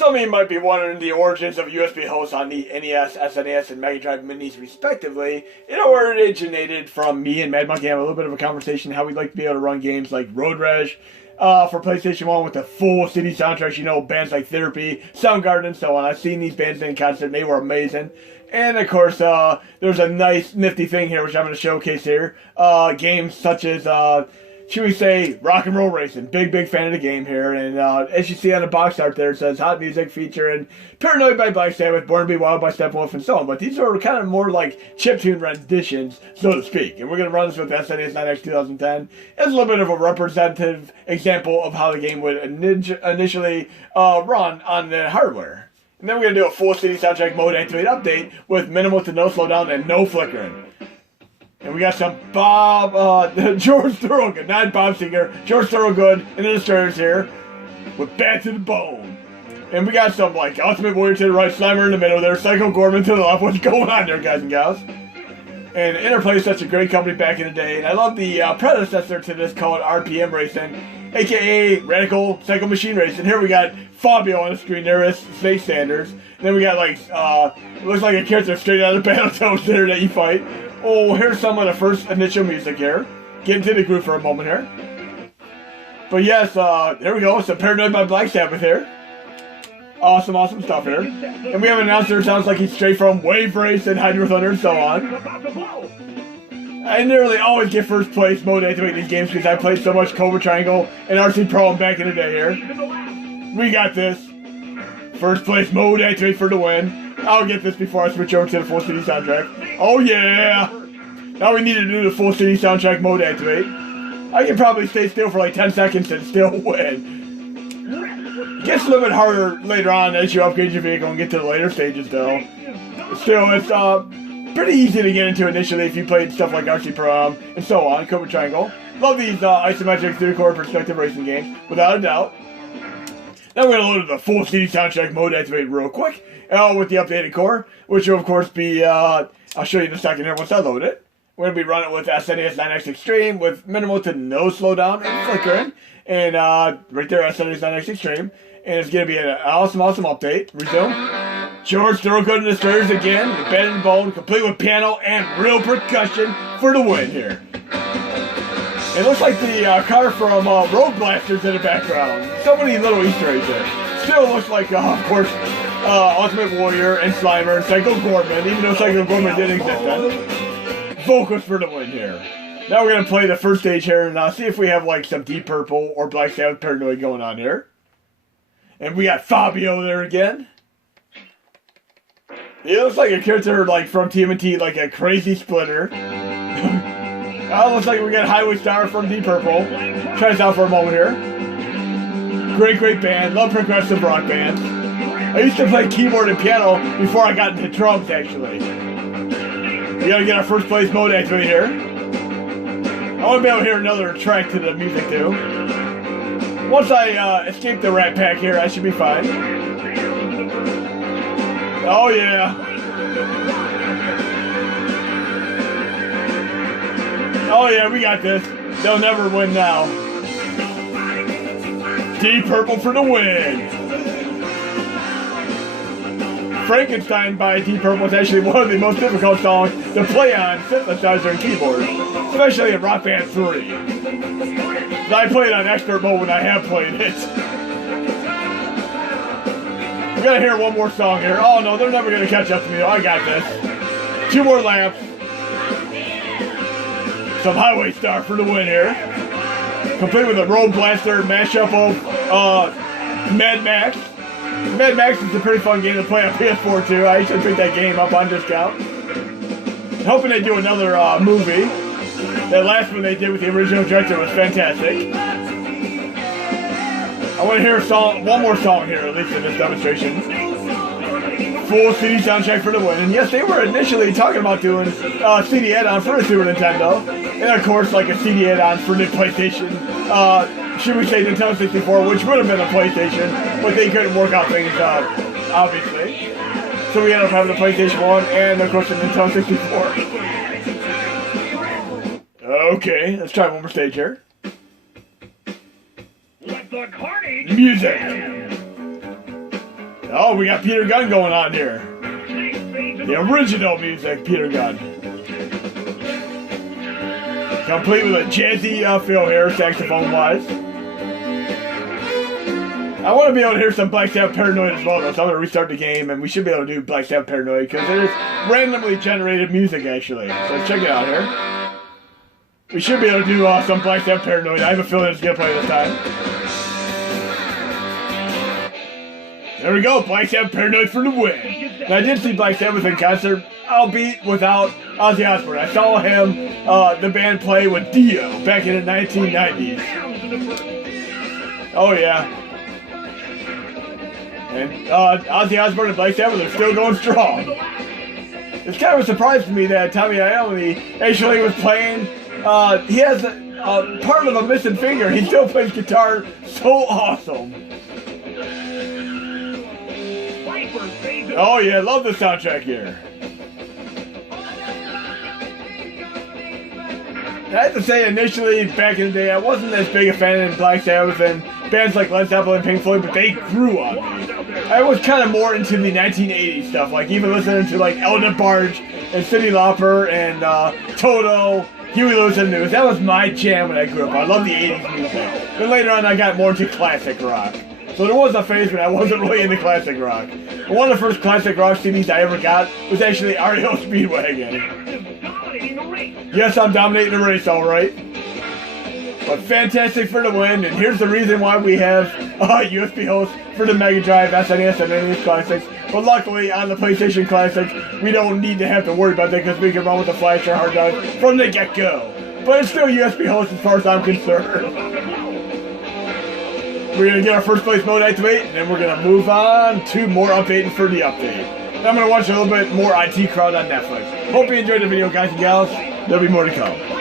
Some of you might be wondering the origins of USB hosts on the NES, SNES, and Mega Drive Minis respectively. It originated from me and madmonkey having a little bit of a conversation how we'd like to be able to run games like Rash for PlayStation 1 with the full CD soundtracks, you know, bands like Therapy, Soundgarden, and so on. I've seen these bands in concert, and they were amazing. And of course, there's a nice nifty thing here which I'm going to showcase here. Games such as should we say, rock and roll racing. Big fan of the game here. And as you see on the box art there, it says hot music featuring Paranoid by Black Sabbath, Born to Be Wild by Steppenwolf, and so on. But these are kind of more like chiptune renditions, so to speak. And we're going to run this with the SNES-9X 2010 as a little bit of a representative example of how the game would initially run on the hardware. And then we're going to do a full CD soundtrack mode activate update with minimal to no slowdown and no flickering. And we got some George Thorogood, not Bob Singer, George Thorogood in the Destroyers here, with Bad to the Bone. And we got some, like, Ultimate Warrior to the right, Slimer in the middle there, Psycho Gorman to the left. What's going on there, guys and gals? And Interplay is such a great company back in the day, and I love the predecessor to this called RPM Racing, a.k.a. Radical Psycho Machine Racing. Here we got Fabio on the screen there as Snake Sanders. And then we got, like, it looks like a character straight out of Battletoads there that you fight. Oh, here's some of the first initial music here. Get into the groove for a moment here. But yes, there we go. Some Paranoid by Black Sabbath here. Awesome stuff here. And we have an announcer who sounds like he's straight from Wave Race and Hydro Thunder and so on. I nearly always get first place mode activate these games because I played so much Cobra Triangle and RC Pro back in the day here. We got this. First place mode activate for the win. I'll get this before I switch over to the full CD soundtrack. Oh yeah! Now we need to do the full CD soundtrack mode activate. I can probably stay still for like 10 seconds and still win. It gets a little bit harder later on as you upgrade your vehicle and get to the later stages though. Still, it's pretty easy to get into initially if you played stuff like RC Pro and so on, Cobra Triangle. Love these isometric 3-core perspective racing games, without a doubt. Now we're going to load the full CD soundtrack mode activate real quick. With the updated core, which will of course be, I'll show you in a second here once I load it. We're going to be running with SNES-9X Extreme with minimal to no slowdown and flickering. And right there, SNES-9X Extreme. And it's going to be an awesome update. Resume. George Thorogood and the Destroyers again, with Bad and Bone, complete with piano and real percussion for the win here. It looks like the car from Road Blasters in the background. So many little Easter eggs there. Still looks like, of course, Ultimate Warrior and Slimer and Psycho Gorman, even though Psycho Gorman didn't exist then. Vocals for the win here. Now we're going to play the first stage here and see if we have like some Deep Purple or Black Sabbath Paranoid going on here. And we got Fabio there again. He looks like a character like from TMNT, like a crazy splitter. Looks like we got Highway Star from Deep Purple. Try this out for a moment here. Great band. Love progressive rock bands. I used to play keyboard and piano before I got into drums, actually. We gotta get our first place mode activate here. I want to be able to hear another track to the music, too. Once I escape the Rat Pack here, I should be fine. Oh, yeah. Oh, yeah, we got this. They'll never win now. Deep Purple for the win. Frankenstein by Deep Purple is actually one of the most difficult songs to play on synthesizer and keyboard, especially in Rock Band 3. I play it on expert mode when I have played it. We gotta hear one more song here. Oh no, they're never gonna catch up to me though. I got this. 2 more laps. Some Highway Star for the win here. Complete with a Road Blaster mashup of Mad Max. Mad Max is a pretty fun game to play on PS4 too. I should pick that game up on discount. Hoping they do another movie. That last one they did with the original director was fantastic. I want to hear one more song here, at least in this demonstration. Full CD soundtrack for the win. And yes, they were initially talking about doing CD add-on for the Super Nintendo. And of course, like a CD add-on for the PlayStation. Should we say Nintendo 64, which would have been a PlayStation, but they couldn't work out things, obviously. So we ended up having the PlayStation 1 and, of course, the Nintendo 64. Okay, let's try one more stage here. Let the carnage Music! Oh, we got Peter Gunn going on here. The original music, Peter Gunn. Complete with a jazzy feel here, saxophone-wise. I want to be able to hear some Black Sabbath Paranoid as well, though, so I'm going to restart the game, and we should be able to do Black Sabbath Paranoid, because it is randomly generated music, actually. So check it out here. We should be able to do some Black Sabbath Paranoid. I have a feeling it's going to play this time. There we go, Black Sabbath Paranoid for the win. Now, I did see Black Sabbath in concert, albeit without Ozzy Osbourne. I saw him, the band play with Dio back in the 1990s. Oh yeah. And Ozzy Osbourne and Black Sabbath are still going strong. It's kind of a surprise to me that Tommy Iommi actually was playing. He has part of a missing finger. He still plays guitar so awesome. Oh yeah, love the soundtrack here. I have to say, initially, back in the day, I wasn't as big a fan of Black Sabbath and bands like Led Zeppelin and Pink Floyd, but they grew on me. I was kind of more into the 1980s stuff, like even listening to like El DeBarge and Cyndi Lauper and Toto, Huey Lewis and the News. That was my jam when I grew up. I loved the 80s music. Then later on, I got more into classic rock. So there was a phase when I wasn't really into classic rock. And one of the first classic rock CDs I ever got was actually REO Speedwagon. Yes, I'm dominating the race, alright. But fantastic for the win, and here's the reason why we have a USB host for the Mega Drive, SNES, and NES Classics. But luckily, on the PlayStation Classics, we don't need to have to worry about that because we can run with the flash or hard drive from the get-go. But it's still USB host as far as I'm concerned. We're going to get our first place mode activate, and then we're going to move on to more updating for the update. And I'm going to watch a little bit more IT Crowd on Netflix. Hope you enjoyed the video, guys and gals. There'll be more to come.